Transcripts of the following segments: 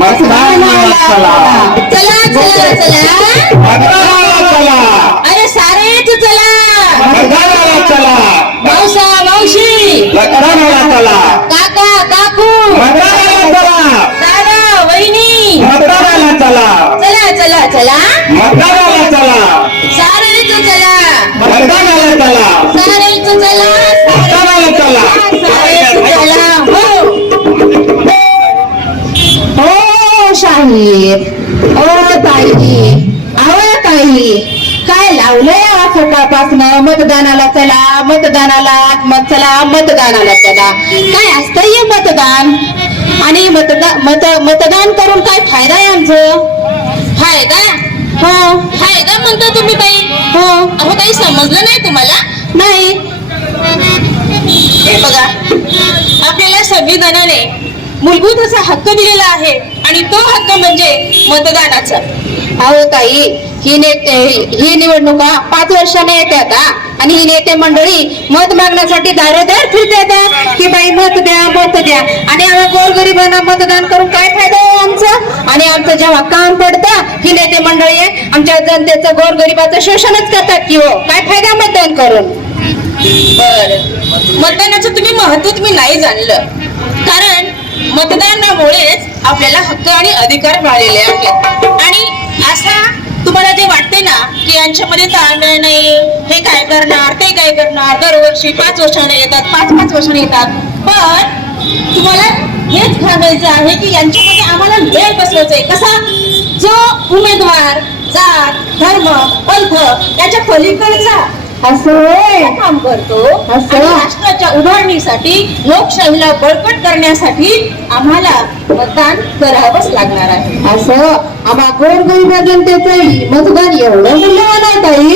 मतदानाला चला. चला चला चला मतदानाला चला. अरे सारेच चला. मतदानाला चला. मावसा मावशी मतदानाला चला. काका काकू मतदानाला चला. दादा वहिनी मतदानाला चला. चला चला चला मतदानाला चला. सारेच चला. मतदानाला चला. सारेच चला. मतदानाला चला. सारेच चला. हो शाहीर ओ ताई आवा ताई काय लावलंय सकाळपासनं मतदानाला चला मतदानाला चला मतदानाला चला. काय असतं हे मतदान आणि मतदान करून काय फायदा आहे आमचं? फायदा हो फायदा म्हणता तुम्ही बाई. हो अहो काही समजलं नाही तुम्हाला? नाही. हे बघा आपल्याला संविधानाने मूलभूत असा हक्क दिलेला आहे आणि तो हक्क म्हणजे मतदानाचा. अहो ताई ही निवडणुका 5 वर्षाने येते आता आणि ही नेते मंडळी मत मागण्यासाठी दारोदार फिरतात की बाई मत द्या मत द्या. आणि आम्ही गोरगरिबांना मतदान करून काय फायदा आहे आमचा? आणि आमचं जेव्हा काम पडतं ही नेते मंडळी आमच्या जनतेचं गोरगरिबाचं शोषणच करतात की हो. काय फायदा मतदान करून? बर मतदानाचं तुम्ही महत्व तुम्ही नाही जाणलं. कारण मतदानामुळेच आपल्याला हक्क आणि अधिकार मिळालेले आहेत. आणि असा तुम्हाला जे वाटते ना की यांच्यामध्ये ताळमेळ नाही, हे काय करणार ते काय करणार, दरवर्षी 5 वर्षाने येतात 5-5 वर्षाने येतात. पण तुम्हाला हेच सांगायचं आहे की यांच्यामध्ये आम्हाला वेळ बसवायचा आहे. कसा? जो उमेदवार जात धर्म पंथ त्याच्या पलीकडचा असं काम करतो. आणि राष्ट्राच्या उभारणीसाठी लोकशाहीला बळकट करण्यासाठी आम्हाला मतदान करावंच लागणार आहे. असं आम्हा गोरगरीब जनतेचंही मतदान एवढं मूल्यवान आहे ताई.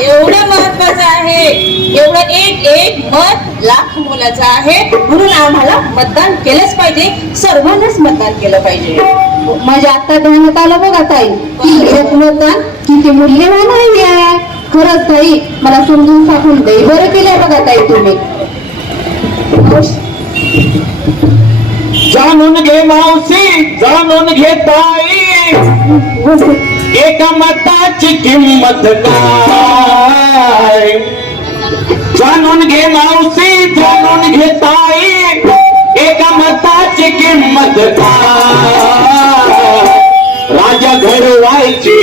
एवढं महत्वाचं आहे. एवढं एक मत लाख मोलाचं आहे. म्हणून आम्हाला मतदान केलंच पाहिजे. सर्वांनाच मतदान केलं पाहिजे. माझ्या आता ध्यानात आलं बघा ताई एक मतदान किती मूल्यवान आहे. खरंच ताई मला समजून सांगून दे बरं केलंय बघा ताई तुम्ही. जाणून घे मावशी जाणून घे ताई एका मताची किंमत काय. जाणून घे मावशी जाणून घे ताई एका मताची किंमत काय. राजा घडवायची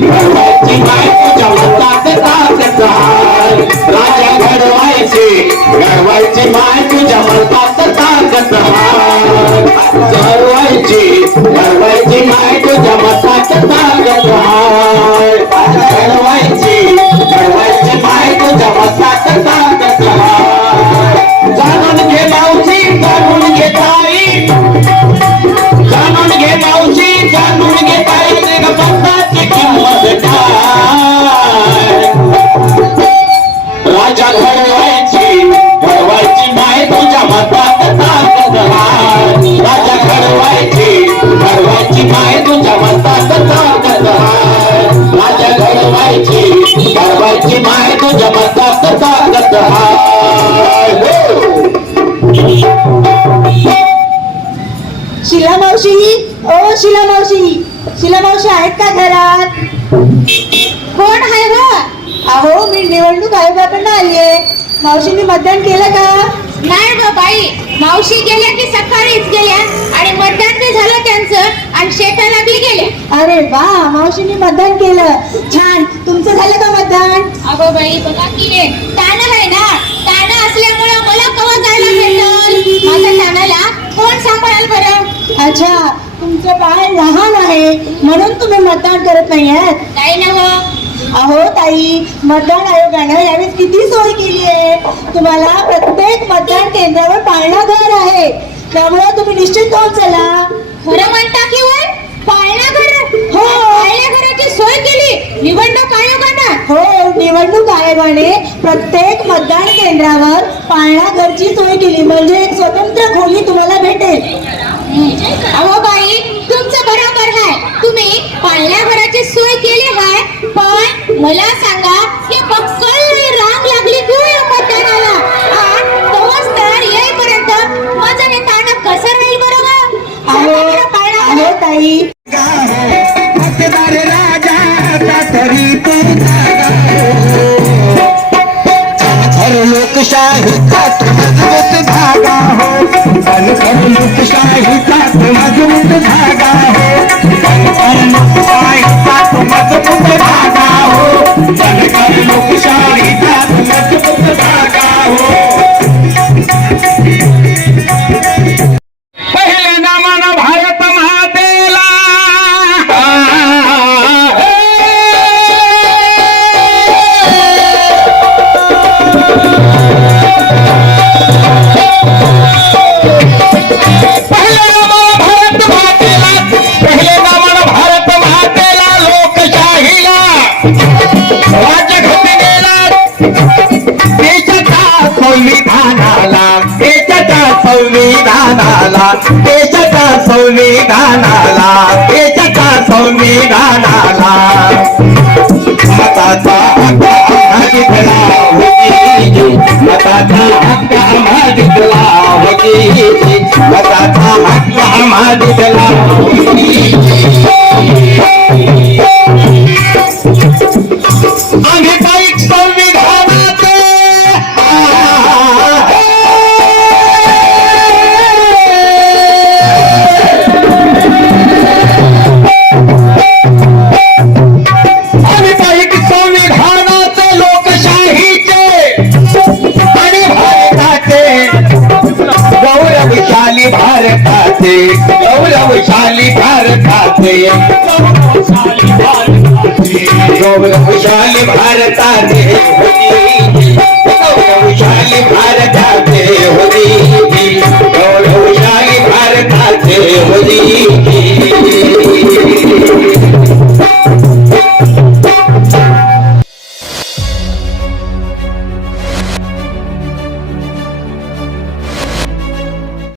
माय तुझ्या मतात ताकद हाय. राजा घडवायची माय तुझ्या मतात ताकद हाय. घडवायची माय तुझ्या मतात ताकद हाय. घडवायची माय तुझ्या मतात ताकद हाय. जाणून घे मावशी जाणून घे ताई जाणून घे मावशी जाणून घे ताई एका मताची किंमत काय. राजा घडवायची माय तुझ्या मतात ताकद हाय. राजा घडवायची माय तुझ्या मतात ताकद हाय. राजा घडवायची माय तुझ्या मतात ताकद हाय. शिला मावशी ओ शिला मावशी आहेत का घरात? कोण आहे हो? अहो मी निवडणूक आयोगाकडनं आलीये. मावशींनी मतदान केलं का? नाही ग बाई मावशी गेल्या की सकाळीच गेल्या आणि मतदान बी झालं त्यांचं आणि शेताला बी गेल्या. अरे वा मावशींनी मतदान केलं छान. तुमचं झालं का मतदान? अगो बाई बघा की ताण आहे ना. ताण असल्यामुळे मला कवा जायला भेटल. माझ्या ताणाला कोण सांभाळाल बरं? अच्छा तुमचं बाळ लहान आहे म्हणून तुम्ही मतदान करत नाही आहात? काही ना हो. अहो ताई मतदान आयोगानं यावेळेस किती सोय केली आहे. तुम्हाला प्रत्येक मतदान केंद्रावर पाळणाघर आहे. त्यामुळे तुम्ही निश्चित होऊन चला. खरं म्हणता की वर पाळणाघर? हो पाळणाघराची सोय केली निवडणूक आयोगानं? हो निवडणूक आयोगाने प्रत्येक मतदान केंद्रावर पाळणाघरची सोय केली. म्हणजे एक स्वतंत्र खोली तुम्हाला भेटेल. अहो बाई तुमचं बरोबर आहे. तुम्ही पाळणाघराची सोय केली आहे. पण मला सांगा की बक्कल रांग लागली की मतदानाला तोच तर येईपर्यंत माझं ताण कसं राहील बरोबर? अहो ताई संविधानाला देशाच्या संविधानाला देशाच्या संविधानाला मताचा हक्क आम्हा जिंकला होती मताचा हक्क आम्हा जिंकला होती मताचा हक्क आम्हा जिंकला होती आम्ही काही संविधानाचे आम्ही काही संविधानाचे लोकशाहीचे आणि भारताचे गौरवशाली भारताचे गौरवशाली भारताचे गौरवशाली भारताचे